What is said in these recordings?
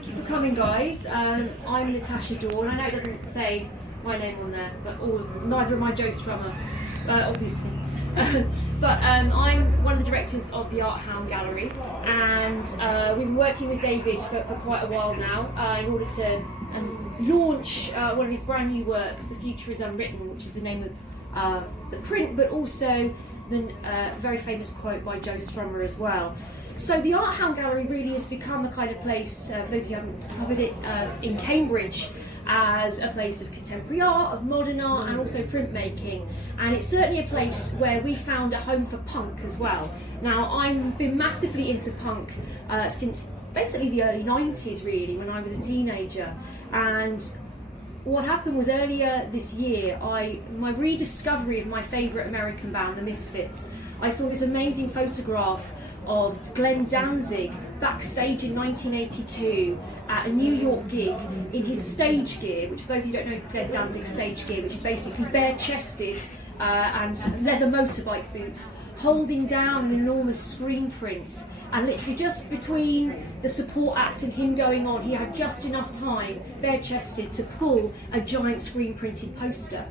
thank you for coming, guys. I'm Natasha Dawn. I know it doesn't say my name on there, but neither am I Joe Strummer, obviously. But I'm one of the directors of the Art Hound Gallery, and we've been working with David for quite a while now in order to launch one of his brand new works, The Future is Unwritten, which is the name of the print, but also the very famous quote by Joe Strummer as well. So the Art Hound Gallery really has become a kind of place, for those of you who haven't discovered it, in Cambridge, as a place of contemporary art, of modern art, and also printmaking. And it's certainly a place where we found a home for punk as well. Now, I've been massively into punk since basically the early 90s, really, when I was a teenager. And what happened was earlier this year, my rediscovery of my favourite American band, the Misfits, I saw this amazing photograph of Glenn Danzig backstage in 1982 at a New York gig in his stage gear, which for those of you who don't know Glenn Danzig's stage gear, which is basically bare-chested and leather motorbike boots, holding down an enormous Screenprint, and literally just between the support act and him going on, he had just enough time, bare-chested, to pull a giant screen-printed poster.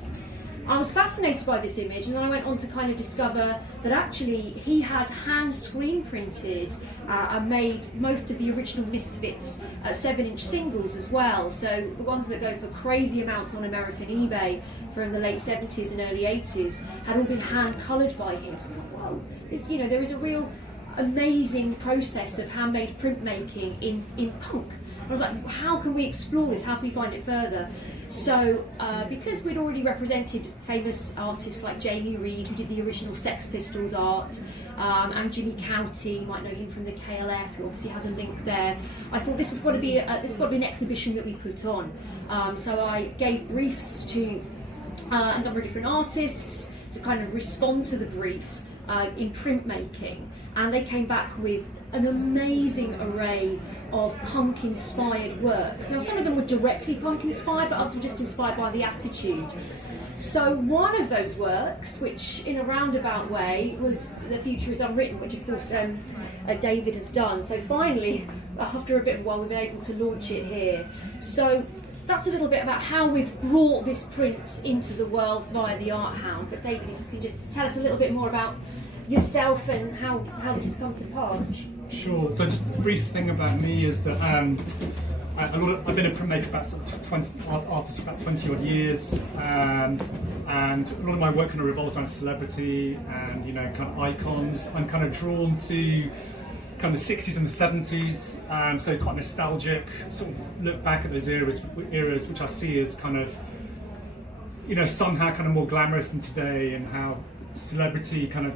I was fascinated by this image, and then I went on to kind of discover that actually he had hand screen printed and made most of the original Misfits 7-inch singles as well. So the ones that go for crazy amounts on American eBay from the late 70s and early 80s had all been hand coloured by him. So I was like, whoa, there is a real amazing process of handmade printmaking in punk. I was like, how can we explore this? How can we find it further? So, because we'd already represented famous artists like Jamie Reed, who did the original Sex Pistols art, and Jimmy Cauty, you might know him from the KLF, who obviously has a link there. I thought this has got to be an exhibition that we put on. So I gave briefs to a number of different artists to kind of respond to the brief in printmaking, and they came back with an amazing array of punk-inspired works. Now, some of them were directly punk-inspired, but others were just inspired by the attitude. So one of those works, which in a roundabout way was The Future is Unwritten, which of course David has done. So finally, after a bit of a while, we've been able to launch it here. So that's a little bit about how we've brought this print into the world via the Art Hound. But David, if you can just tell us a little bit more about yourself and how this has come to pass. Sure. So just a brief thing about me is that I've been a printmaker about 20 artist for about 20 odd years, and a lot of my work kind of revolves around celebrity and kind of icons. I'm kind of drawn to kind of the 60s and the 70s, so quite nostalgic. Sort of look back at those eras which I see as kind of somehow kind of more glamorous than today, and how celebrity kind of,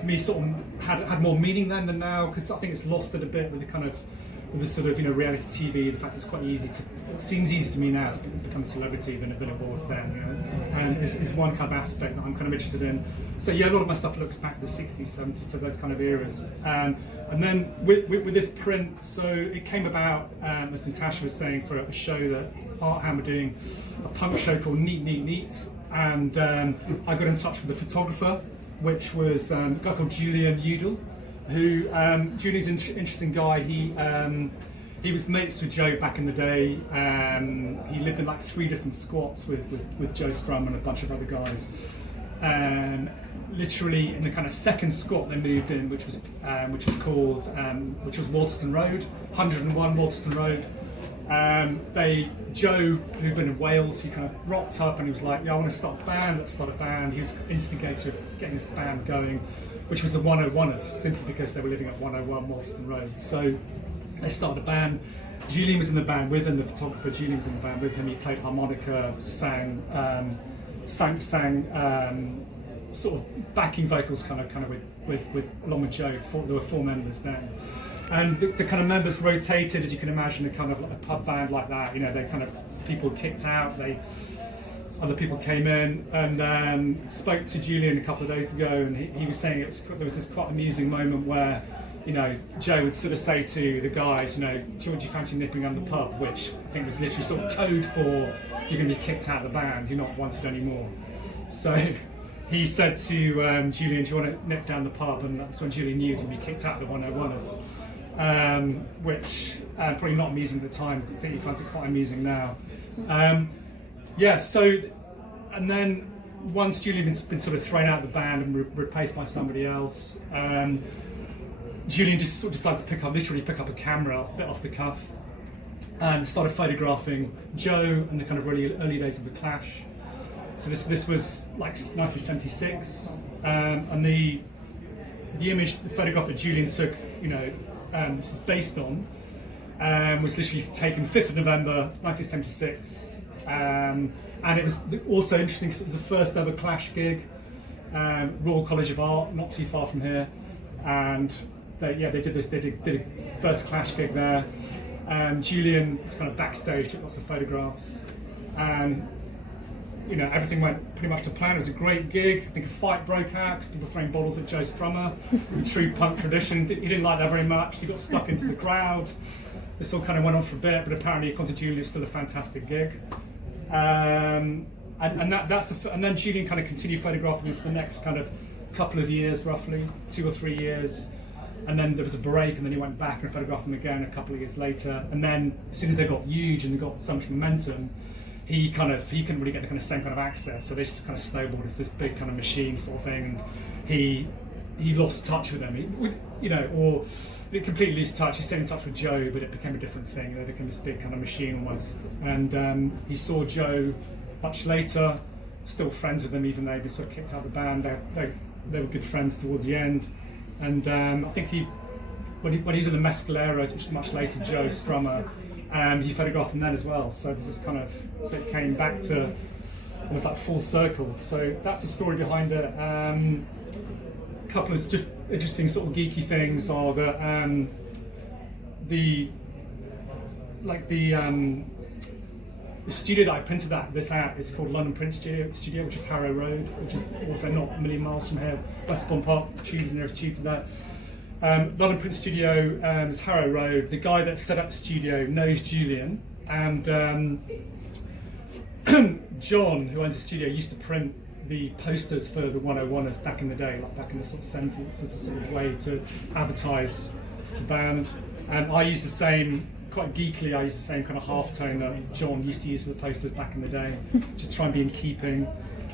for me, sort of had more meaning then than now, because I think it's lost it a bit with the sort of reality TV. The fact it's quite easy to, it seems easy to me now to become a celebrity than it was then, and it's one kind of aspect that I'm kind of interested in. So yeah, a lot of my stuff looks back to the 60s, 70s, to those kind of eras. And then with this print, so it came about, as Natasha was saying, for a show that Art Hound were doing, a punk show called Neat Neat Neat, and I got in touch with the photographer, which was a guy called Julian Yewdall, who Julian's an interesting guy. He was mates with Joe back in the day. He lived in like 3 different squats with Joe Strummer and a bunch of other guys. And literally in the kind of second squat they moved in, which was Waterston Road, 101 Waterston Road. Joe, who'd been in Wales, he kind of rocked up and he was like, yeah, I want to start a band, let's start a band. He was the instigator of getting this band going, which was the 101ers, simply because they were living at 101 Waterston Road. So they started a band. Julian was in the band with him, the photographer. Julian was in the band with him. He played harmonica, sang sort of backing vocals kind of with along with Joe. There were 4 members then. And the kind of members rotated, as you can imagine, a kind of like a pub band like that. They kind of, people kicked out, other people came in, and spoke to Julian a couple of days ago, and he was saying there was this quite amusing moment where, Joe would sort of say to the guys, do you fancy nipping on the pub, which I think was literally sort of code for you're going to be kicked out of the band, you're not wanted anymore. So he said to Julian, do you want to nip down the pub? And that's when Julian knew he was going to be kicked out of the 101ers. which probably not amusing at the time. I think he finds it quite amusing now. And then once Julian's been sort of thrown out of the band and replaced by somebody else, Julian just sort of decided to literally pick up a camera a bit off the cuff and started photographing Joe and the kind of really early days of the Clash. So this was like 1976, and the photograph that Julian took, this is based on, was literally taken 5th of November 1976, and it was also interesting because it was the first ever Clash gig, Royal College of Art, not too far from here, and they did a first Clash gig there. Julian was kind of backstage, took lots of photographs, and everything went pretty much to plan. It was a great gig. I think a fight broke out because people were throwing bottles at Joe Strummer. In true punk tradition, he didn't like that very much. He got stuck into the crowd. This all kind of went on for a bit, but apparently, according to Julian, it was still a fantastic gig. And then Julian kind of continued photographing for the next kind of couple of years, roughly 2 or 3 years. And then there was a break, and then he went back and photographed them again a couple of years later. And then, as soon as they got huge and they got so much momentum, he couldn't really get the kind of same kind of access, so they just kind of snowballed as this big kind of machine sort of thing. And he lost touch with them, or he completely lost touch. He stayed in touch with Joe, but it became a different thing. They became this big kind of machine almost. And he saw Joe much later, still friends with them, even though he'd been sort of kicked out of the band. They were good friends towards the end. And I think when he was in the Mescaleros, which is much later, Joe Strummer, he photographed them then as well. So this is so it came back to almost like full circle. So that's the story behind it. A couple of just interesting sort of geeky things are that the studio that I printed this out is called London Print Studio, which is Harrow Road, which is also not a million miles from here. Westbourne Park Tube is the nearest tube to that. London Print Studio is Harrow Road. The guy that set up the studio knows Julian, and John, who owns the studio, used to print the posters for the 101ers back in the day, like back in the sort of 70s, as a sort of way to advertise the band. And I used the same, quite geekily, I used the same kind of halftone that John used to use for the posters back in the day, just to try and be in keeping.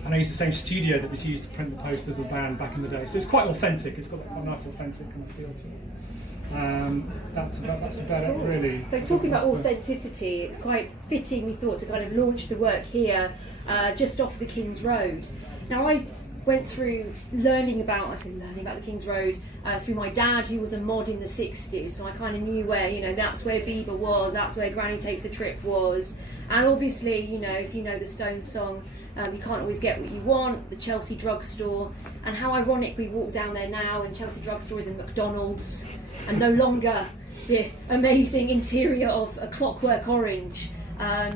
And I used the same studio that was used to print the posters of the band back in the day. So it's quite authentic, it's got a nice authentic kind of feel to it. That's about it, really. So talking about authenticity, it's quite fitting, we thought, to kind of launch the work here, just off the King's Road. Now I went through learning about the King's Road through my dad, who was a mod in the 60s, so I kind of knew where, that's where Bieber was, that's where Granny Takes a Trip was. And obviously, if you know the Stones song, you can't always get what you want, the Chelsea drugstore, and how ironic we walk down there now and Chelsea drugstore is in McDonald's and no longer the amazing interior of a Clockwork Orange.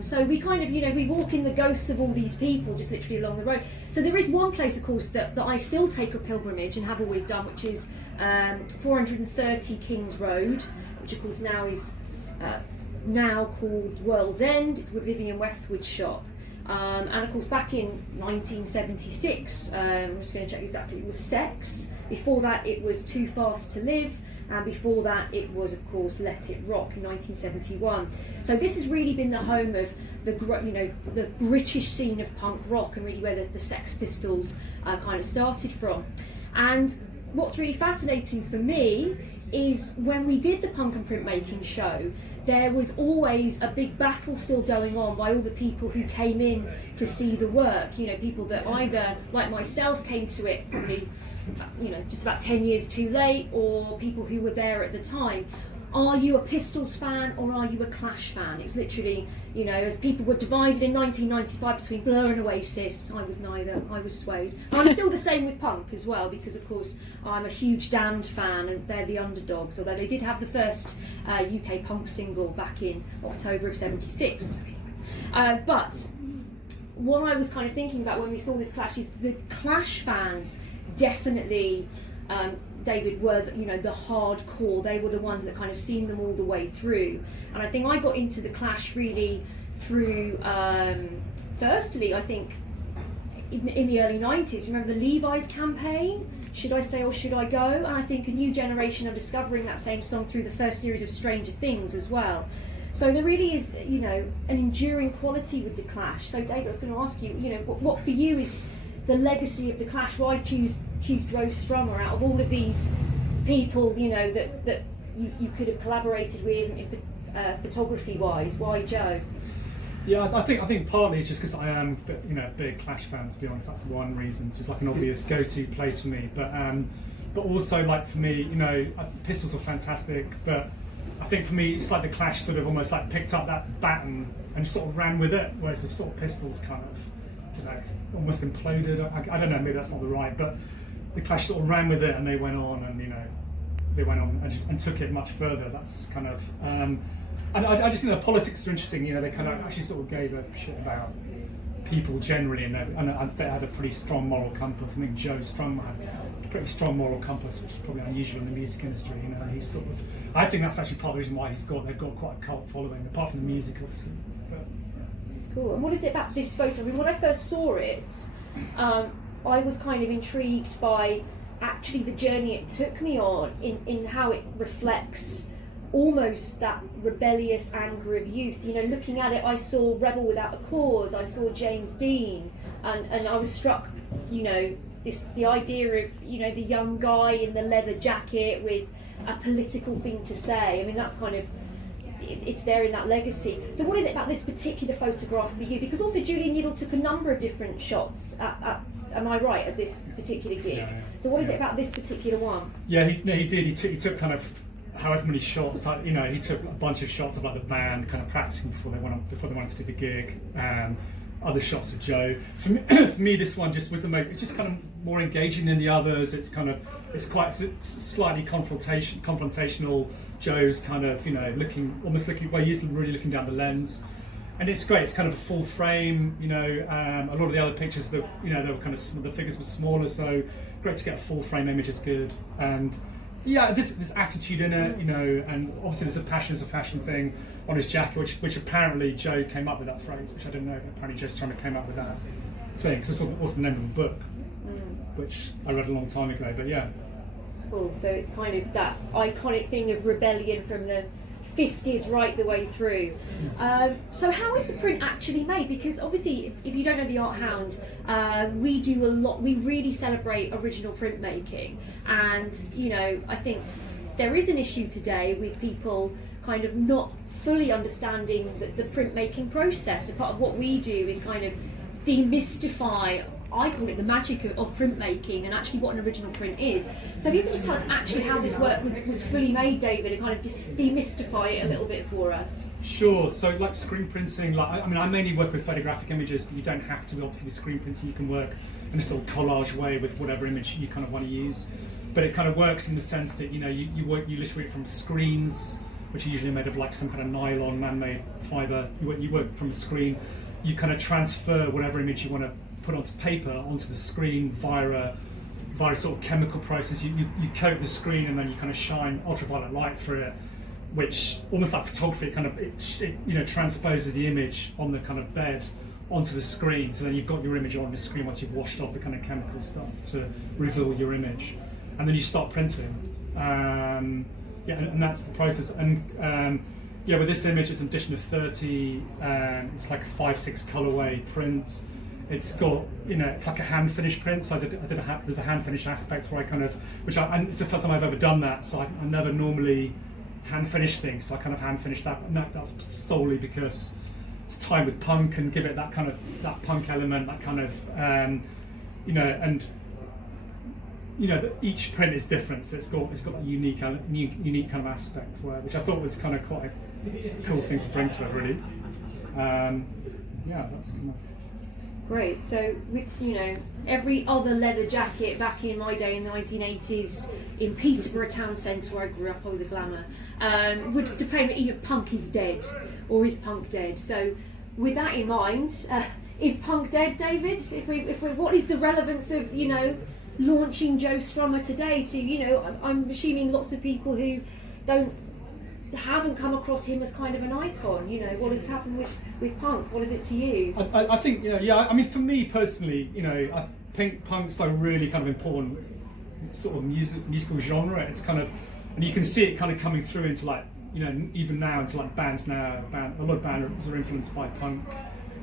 So we kind of, we walk in the ghosts of all these people just literally along the road. So there is one place, of course, that I still take a pilgrimage and have always done, which is 430 King's Road, which of course now is now called World's End. It's with Vivienne Westwood's shop. And of course back in 1976, I'm just going to check exactly, it was Sex. Before that it was Too Fast to Live. And before that it was, of course, Let It Rock in 1971. So this has really been the home of the British scene of punk rock, and really where the Sex Pistols kind of started from. And what's really fascinating for me is when we did the punk and printmaking show, there was always a big battle still going on by all the people who came in to see the work. People that either, like myself, came to it probably, just about 10 years too late, or people who were there at the time. Are you a Pistols fan or are you a Clash fan? It's literally, as people were divided in 1995 between Blur and Oasis, I was neither, I was swayed. And I'm still the same with punk as well, because of course I'm a huge Damned fan and they're the underdogs, although they did have the first UK punk single back in October of 76. But what I was kind of thinking about when we saw this Clash is the Clash fans definitely, David, were the hardcore. They were the ones that kind of seen them all the way through. And I think I got into the Clash really through, firstly, I think in the early 90s, remember the Levi's campaign? should I stay or should I go? And I think a new generation are discovering that same song through the first series of Stranger Things as well. So there really is, you know, an enduring quality with the Clash. So David, I was going to ask you, you know, what for you is the legacy of the Clash? Why choose Joe Strummer out of all of these people, you know, that you could have collaborated with photography wise? Why Joe? Yeah, I think partly it's just because I am, you know, a big Clash fan, to be honest. That's one reason. So it's like an obvious go-to place for me. But also, like, for me, you know, Pistols are fantastic, but I think for me it's like the Clash sort of almost like picked up that baton and sort of ran with it, whereas the sort of Pistols kind of, I don't know, almost imploded. I don't know, maybe that's not the right, but the Clash sort of ran with it and they went on, and, you know, they went on and took it much further. That's kind of, and I just think the politics are interesting. You know, they kind of actually sort of gave a shit about people generally, and they had a pretty strong moral compass. I think Joe Strummer had a pretty strong moral compass, which is probably unusual in the music industry. You know, and he's sort of, I think that's actually part of the reason why they've got quite a cult following, apart from the music, obviously. But, yeah. Cool. And what is it about this photo? I mean, when I first saw it, I was kind of intrigued by actually the journey it took me on in how it reflects almost that rebellious anger of youth. You know, looking at it, I saw Rebel Without a Cause, I saw James Dean, and I was struck, you know, the idea of, you know, the young guy in the leather jacket with a political thing to say. I mean, that's kind of, it's there in that legacy. So what is it about this particular photograph for you? Because also Julian Yewdall took a number of different shots am I right, at this particular gig? Yeah. So what is it about this particular one? Yeah, he did. He took kind of however many shots. Like, you know, he took a bunch of shots of like the band kind of practicing before they wanted to do the gig. Other shots of Joe. For me, this one just was it's just kind of more engaging than the others. It's quite slightly confrontational. Joe's kind of, you know, almost looking, well, he's really looking down the lens. And it's great. It's kind of a full frame, you know. A lot of the other pictures, you know, they were kind of, the figures were smaller, so great to get a full frame image is good. And yeah, there's attitude in it, you know, and obviously there's a passion as a fashion thing on his jacket, which apparently Joe came up with that phrase, which I didn't know. Apparently Joe Strummer came up with that thing, because it's also the name of the book, which I read a long time ago. But yeah. Cool. So it's kind of that iconic thing of rebellion from the 50s right the way through. So how is the print actually made? Because obviously, if you don't know the Art Hound, we do a lot. We really celebrate original printmaking, and you know, I think there is an issue today with people kind of not fully understanding the printmaking process. So part of what we do is kind of demystify, I call it the magic of printmaking, and actually what an original print is. So if you can just tell us actually how this work was fully made, David, and kind of just demystify it a little bit for us. Sure. So like screen printing, like, I mean, I mainly work with photographic images, but you don't have to obviously with screen printing. You can work in a sort of collage way with whatever image you kind of want to use. But it kind of works in the sense that, you know, you literally work from screens, which are usually made of like some kind of nylon, man-made fibre. You work from a screen. You kind of transfer whatever image you want to put onto paper onto the screen via a sort of chemical process. You coat the screen and then you kind of shine ultraviolet light through it, which almost like photography, it you know, transposes the image on the kind of bed onto the screen. So then you've got your image on the screen once you've washed off the kind of chemical stuff to reveal your image, and then you start printing. Yeah, and that's the process. And yeah, with this image, it's an edition of 30. It's like a 5/6 colorway print. It's got, you know, it's like a hand finished print. So there's a hand finished aspect where I kind of, and it's the first time I've ever done that. So I never normally hand finish things. So I kind of hand finished that, and that's solely because it's tied with punk and give it that kind of, that punk element, that kind of, you know, and you know, each print is different. So it's got a unique kind of aspect which I thought was kind of quite a cool thing to bring to it, really. Yeah, that's kind of. Great. So with, you know, every other leather jacket back in my day in the 1980s in Peterborough town centre where I grew up, all the glamour, would depend, you know, punk is dead, or is punk dead? So with that in mind, is punk dead, David? If we what is the relevance of, you know, launching Joe Strummer today to, you know, I'm assuming lots of people who haven't come across him as kind of an icon, you know, what has happened with punk? What is it to you? I think, you know, yeah, I mean, for me personally, you know, I think punk's like really kind of important sort of musical genre. It's kind of, and you can see it kind of coming through into like, you know, even now into like bands now. A lot of bands are influenced by punk.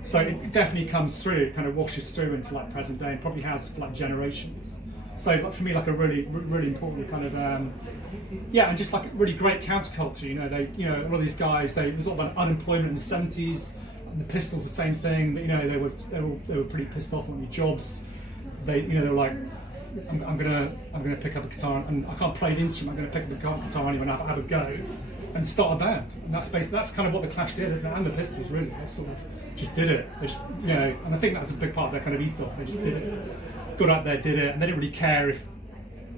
So it definitely comes through, it kind of washes through into like present day and probably has for like generations. So for me, like a really important kind of, yeah, and just like a really great counterculture. You know, a lot of these guys, it was all about unemployment in the 70s. And the Pistols, the same thing. But, you know, they were pretty pissed off on their jobs. They were like, I'm gonna pick up a guitar and I can't play the instrument. I'm gonna pick up the guitar anyway and have a go and start a band. And that's kind of what the Clash did, isn't it? And the Pistols, really. They sort of just did it. They just, you know, and I think that's a big part of their kind of ethos. They just did it, got out there, did it, and they didn't really care if,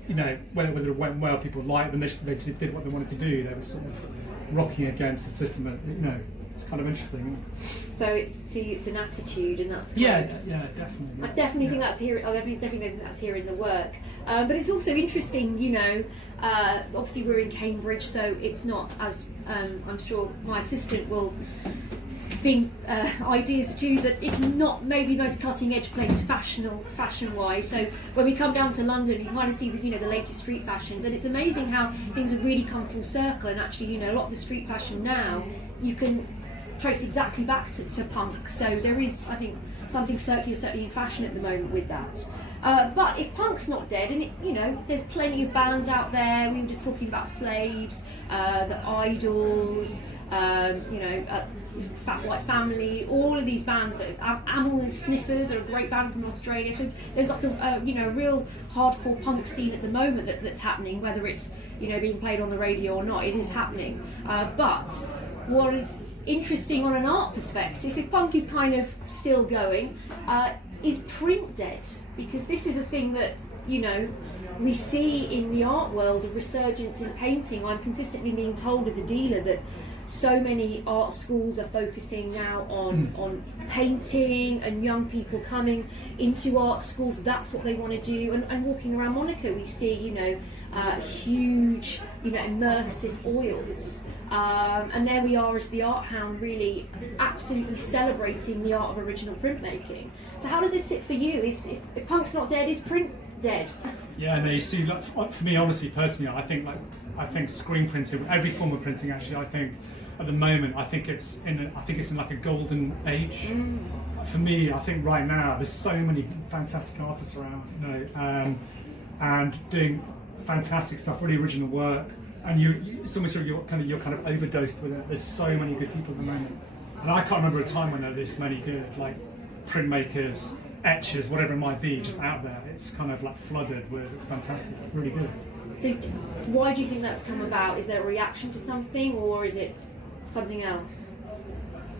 you know, whether it went well, people liked them. They just did what they wanted to do. They were sort of rocking against the system. You know, it's kind of interesting. So it's an attitude, and that's definitely. I definitely think that's here. I definitely think that's here in the work. But it's also interesting, you know. Obviously, we're in Cambridge, so it's not as I'm sure my assistant will bring ideas too, that it's not maybe the most cutting edge place fashion wise. So when we come down to London, you kind of see the latest street fashions, and it's amazing how things have really come full circle. And actually, you know, a lot of the street fashion now you can trace exactly back to punk. So there is, I think, something circular certainly in fashion at the moment with that. But if punk's not dead, and you know, there's plenty of bands out there. We were just talking about Slaves, the Idols, you know, Fat White Family, all of these bands that Amyl and Sniffers are a great band from Australia. So there's like a you know, real hardcore punk scene at the moment that's happening, whether it's, you know, being played on the radio or not. It is happening. But what is interesting on an art perspective, if punk is kind of still going, is print dead? Because this is a thing that, you know, we see in the art world, a resurgence in painting. I'm consistently being told as a dealer that so many art schools are focusing now on painting, and young people coming into art schools, that's what they want to do. And walking around Monaco, we see, you know, huge, you know, immersive oils. And there we are as the Art Hound, really absolutely celebrating the art of original printmaking. So how does this sit for you? If punk's not dead, is print dead? Yeah, no, you see, like, for me, honestly, personally, I think screen printing, every form of printing, actually, I think at the moment, I think it's in like a golden age. For me, I think right now there's so many fantastic artists around, you know, and doing fantastic stuff, really original work. And it's almost sort of you're kind of overdosed with it. There's so many good people at the moment, and I can't remember a time when there were this many good, like, printmakers, etchers, whatever it might be, just out there. It's kind of like flooded with. It's fantastic, really good. So, why do you think that's come about? Is there a reaction to something, or is it something else?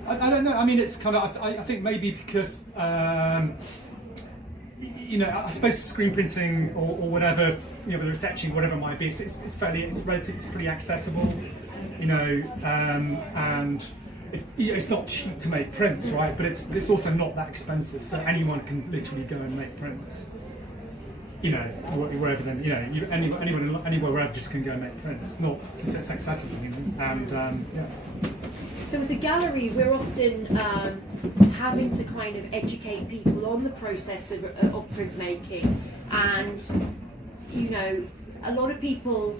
I don't know. I mean, it's kind of. I think maybe because. You know, I suppose screen printing or whatever, you know, whether it's etching, whatever it might be, it's pretty accessible, you know, and it's not cheap to make prints, right? But it's also not that expensive, so anyone can literally go and make prints. You know, wherever then, you know, anyone anywhere wherever just can go and make prints. It's accessible, you know, and yeah. So as a gallery, we're often having to kind of educate people on the process of printmaking, and, you know, a lot of people,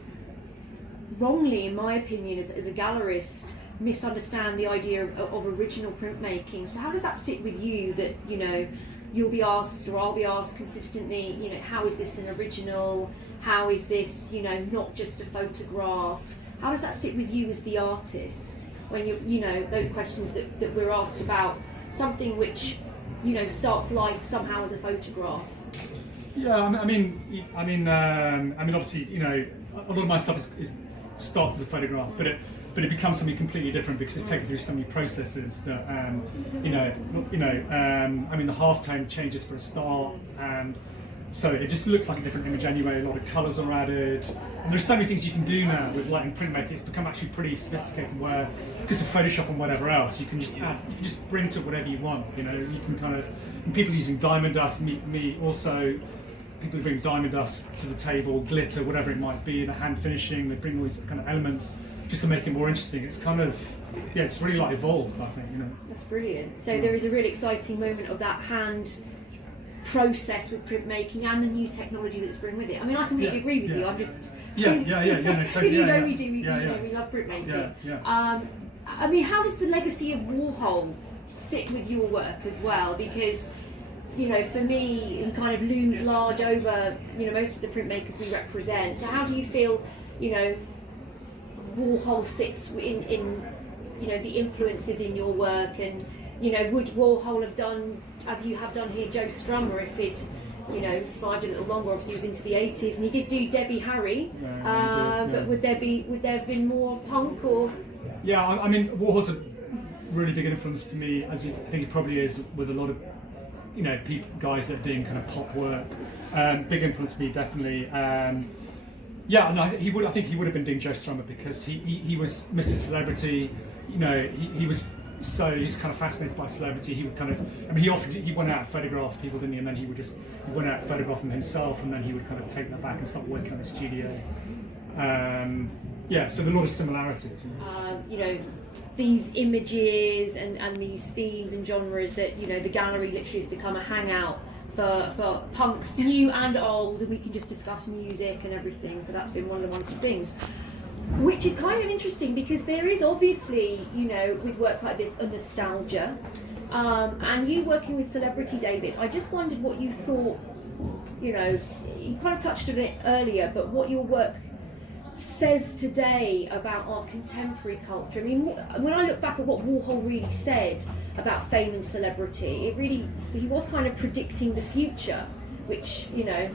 wrongly in my opinion as a gallerist, misunderstand the idea of original printmaking. So how does that sit with you, that, you know, you'll be asked, or I'll be asked consistently, you know, how is this an original? How is this, you know, not just a photograph? How does that sit with you as the artist, when you know, those questions that we're asked about something which, you know, starts life somehow as a photograph? Yeah, I mean, obviously, you know, a lot of my stuff starts as a photograph, but it becomes something completely different because it's taken through so many processes that, I mean, the halftone changes for a start, and so it just looks like a different image anyway. A lot of colours are added, and there's so many things you can do now with light and printmaking. It's become actually pretty sophisticated, where because of Photoshop and whatever else, you can just print it whatever you want. You know, you can kind of, and people using diamond dust, me also. People bring diamond dust to the table, glitter, whatever it might be, the hand finishing. They bring all these kind of elements just to make it more interesting. It's kind of, yeah, it's really like evolved, I think, you know. That's brilliant. So there is a really exciting moment of that hand process with printmaking and the new technology that's bring with it. I mean, I completely agree with you. I'm just no, totally. because we love printmaking. I mean, how does the legacy of Warhol sit with your work as well? Because, you know, for me, he kind of looms large over, you know, most of the printmakers we represent. So how do you feel, you know, Warhol sits in you know, the influences in your work? And, you know, would Warhol have done, as you have done here, Joe Strummer, if it, you know, survived a little longer? Obviously he was into the 80s, and he did do Debbie Harry, but would there have been more punk? Or I mean, Warhol's a really big influence for me, as I think it probably is with a lot of, you know, guys that are doing kind of pop work. Big influence for me, definitely. I think he would have been doing Joe Strummer, because he was Mr. Celebrity. You know, he's kind of fascinated by celebrity. He would kind of, I mean, he went out and photographed people, didn't he? And then he went out and photographed them himself, and then he would kind of take that back and start working in the studio. So there are a lot of similarities. You know, these images and these themes and genres that, you know, the gallery literally has become a hangout for punks, new and old, and we can just discuss music and everything. So that's been one of the wonderful things, which is kind of interesting, because there is obviously, you know, with work like this, a nostalgia. And you working with celebrity, David, I just wondered what you thought, you know, you kind of touched on it earlier, but what your work says today about our contemporary culture. I mean, when I look back at what Warhol really said about fame and celebrity, he was kind of predicting the future, which, you know,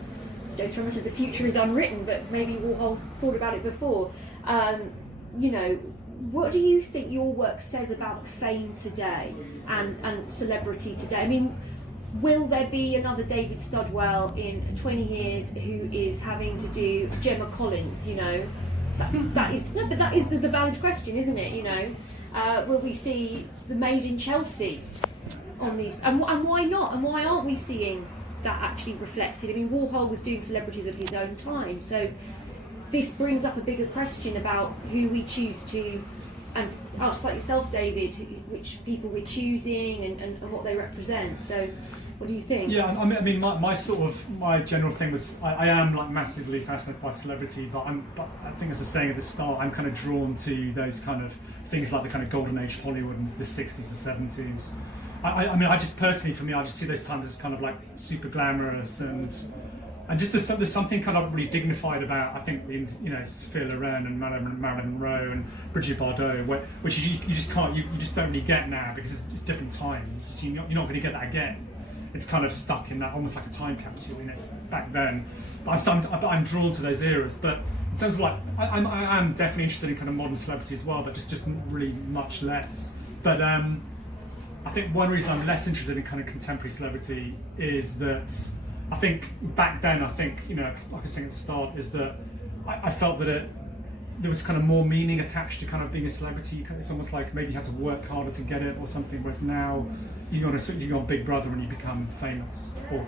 as Joe Strummer said, the future is unwritten, but maybe Warhol thought about it before. You know, what do you think your work says about fame today and celebrity today? I mean, will there be another David Studwell in 20 years who is having to do Gemma Collins? You know, that is the valid question, isn't it? You know, will we see the Made in Chelsea on these? And why not? And why aren't we seeing that actually reflected? I mean, Warhol was doing celebrities of his own time, so this brings up a bigger question about who we choose to, and just like yourself, David, which people we're choosing and what they represent. So what do you think? Yeah, I mean, my general thing was, I am like massively fascinated by celebrity, but I think, as I was saying at the start, I'm kind of drawn to those kind of things like the kind of golden age of Hollywood in the 60s, the 70s. I mean, I just personally, for me, I just see those times as kind of like super glamorous, and just there's something kind of really dignified about, I think, you know, Sophia Loren and Marilyn Monroe and Brigitte Bardot, which you just can't, you just don't really get now, because it's different times. You're not going to get that again. It's kind of stuck in that, almost like a time capsule, and it's back then. But I'm drawn to those eras. But in terms of like, I am definitely interested in kind of modern celebrity as well, but just really much less. But I think one reason I'm less interested in kind of contemporary celebrity is that I think back then, you know, like I was saying at the start, is that I felt that there was kind of more meaning attached to kind of being a celebrity. It's almost like maybe you had to work harder to get it or something, whereas now you go on Big Brother and you become famous, or,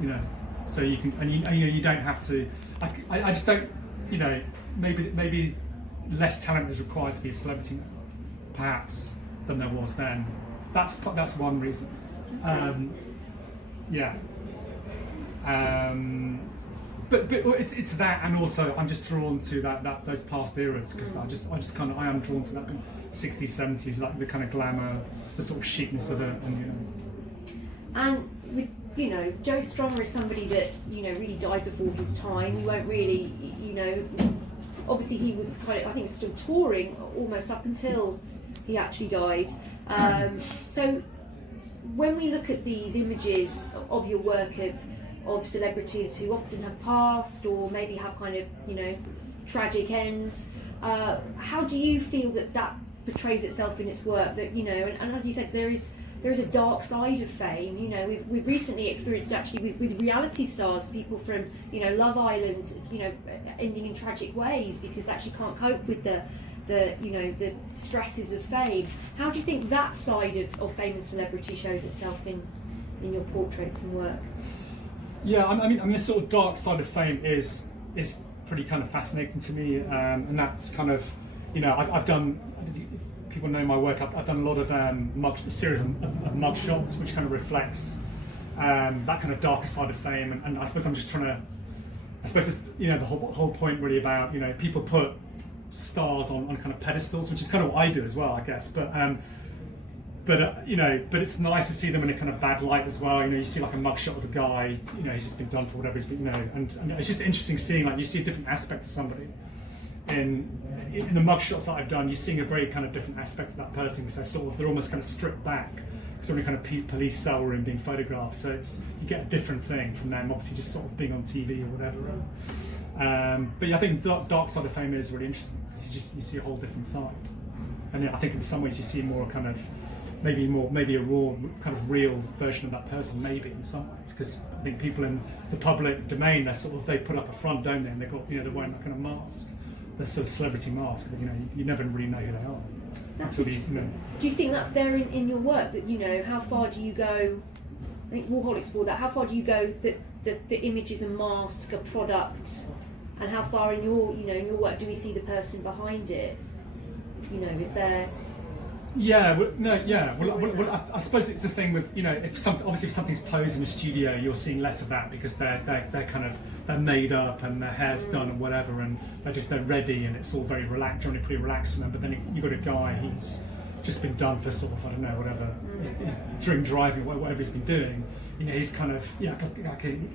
you know, so you can, and you know, you don't have to. I just don't, you know, maybe less talent is required to be a celebrity now, perhaps, than there was then. That's one reason. But it's that, and also I'm just drawn to those past eras, because I am drawn to that 60s, 70s, like the kind of glamour, the sort of chicness of it, and, you know. And with, you know, Joe Strummer is somebody that, you know, really died before his time. We won't really, you know, obviously he was kind of, I think, still touring almost up until he actually died. So when we look at these images of your work of celebrities who often have passed, or maybe have kind of, you know, tragic ends, how do you feel that portrays itself in its work? That, you know, and as you said, there is a dark side of fame. You know, we've recently experienced actually with reality stars, people from, you know, Love Island, you know, ending in tragic ways because they actually can't cope with the you know, the stresses of fame. How do you think that side of fame and celebrity shows itself in your portraits and work? Yeah, I mean, the sort of dark side of fame is pretty kind of fascinating to me, and that's kind of, you know, I've done. People know my work. I've done a lot of a series of mug shots, which kind of reflects that kind of darker side of fame, and I suppose I'm just trying to. I suppose it's, you know, the whole point really about, you know, people put stars on kind of pedestals, which is kind of what I do as well, I guess. But you know, but it's nice to see them in a kind of bad light as well. You know, you see like a mugshot of a guy, you know, he's just been done for whatever he's been, you know, and it's just interesting seeing, like, you see a different aspect of somebody. In the mugshots that I've done, you're seeing a very kind of different aspect of that person, because they're almost kind of stripped back, because they're in a kind of police cell room being photographed. So you get a different thing from them, obviously just sort of being on TV or whatever. But yeah, I think the dark side of fame is really interesting, because you see a whole different side, and yeah, I think in some ways you see more kind of maybe a raw kind of real version of that person, maybe in some ways, because I think people in the public domain, they put up a front, don't they, and they've got, you know, they're wearing that kind of mask, the sort of celebrity mask, but, you know, you never really know who they are. That's interesting. Do you think that's there in your work, that, you know, how far do you go? I think Warhol explored that. How far do you go that the image is a mask, a product, and how far in your work do we see the person behind it? You know, is there? Yeah, well, I suppose it's a thing with, you know, if something's posed in a studio, you're seeing less of that, because they're made up and their hair's done and whatever, and they're ready, and it's all very relaxed, generally pretty relaxed for them. But then you've got a guy who's just been done for sort of, I don't know, whatever, he's drink driving, whatever he's been doing. You know, he's kind of, yeah,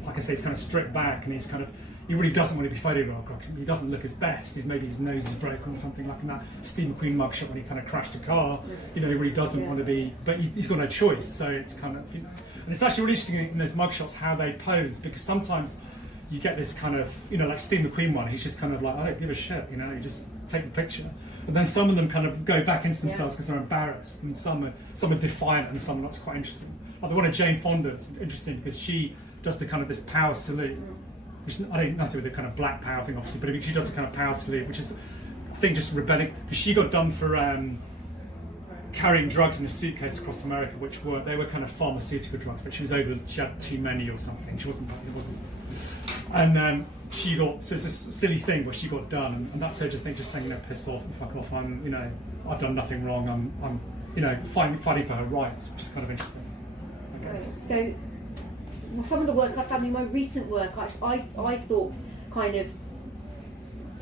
like I say, he's kind of stripped back, and he's kind of, he really doesn't want to be photographed, because he doesn't look his best. Maybe his nose is broken or something, like in that Steve McQueen mugshot when he kind of crashed a car. You know, he really doesn't want to be, but he's got no choice. So it's kind of, you know, and it's actually really interesting in those mugshots how they pose, because sometimes you get this kind of, you know, like Steve McQueen one, he's just kind of like, I don't give a shit, you know, you just take the picture. And then some of them kind of go back into themselves because they're embarrassed, and some are defiant, and some that's quite interesting. Like the one of Jane Fonda's interesting, because she does the kind of this power salute, which I don't know with the kind of black power thing, obviously, but she does the kind of power salute, which is, I think, just rebelling, because she got done for carrying drugs in a suitcase across America, they were kind of pharmaceutical drugs, but she had too many or something. It wasn't. And she got, so it's this silly thing where she got done, and that's her just saying, you know, piss off, fuck off. You know, I've done nothing wrong. I'm you know, fighting for her rights, which is kind of interesting, I guess. So, some of the work I found in my recent work, I thought kind of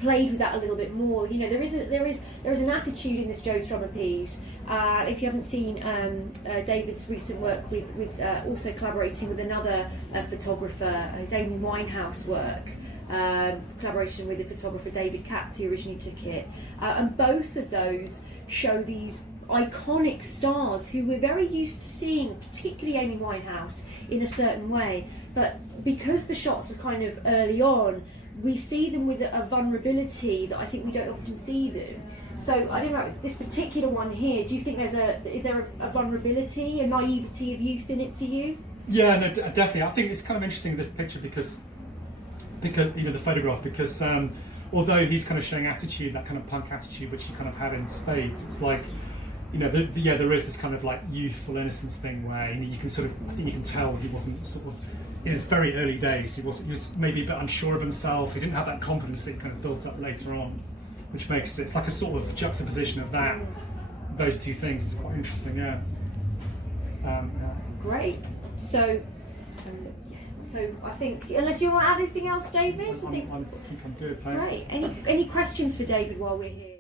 played with that a little bit more. You know, there is an attitude in this Joe Strummer piece. If you haven't seen David's recent work with also collaborating with another photographer, his Amy Winehouse work, collaboration with the photographer David Katz, who originally took it, and both of those show these iconic stars who we're very used to seeing, particularly Amy Winehouse, in a certain way. But because the shots are kind of early on, we see them with a vulnerability that I think we don't often see them. So I don't know, this particular one here, do you think is there a vulnerability, a naivety of youth in it to you? Yeah, no, definitely. I think it's kind of interesting, this picture, because you know, the photograph, because although he's kind of showing attitude, that kind of punk attitude which he kind of had in spades, it's like, you know, there is this kind of like youthful innocence thing where, you know, you can sort of, I think you can tell he wasn't sort of, in his very early days, he was maybe a bit unsure of himself. He didn't have that confidence that he kind of built up later on, which makes it's like a sort of juxtaposition of those two things. It's quite interesting, yeah. Great. So I think, unless you want to add anything else, David? I think I'm good, thanks. Great. Any questions for David while we're here?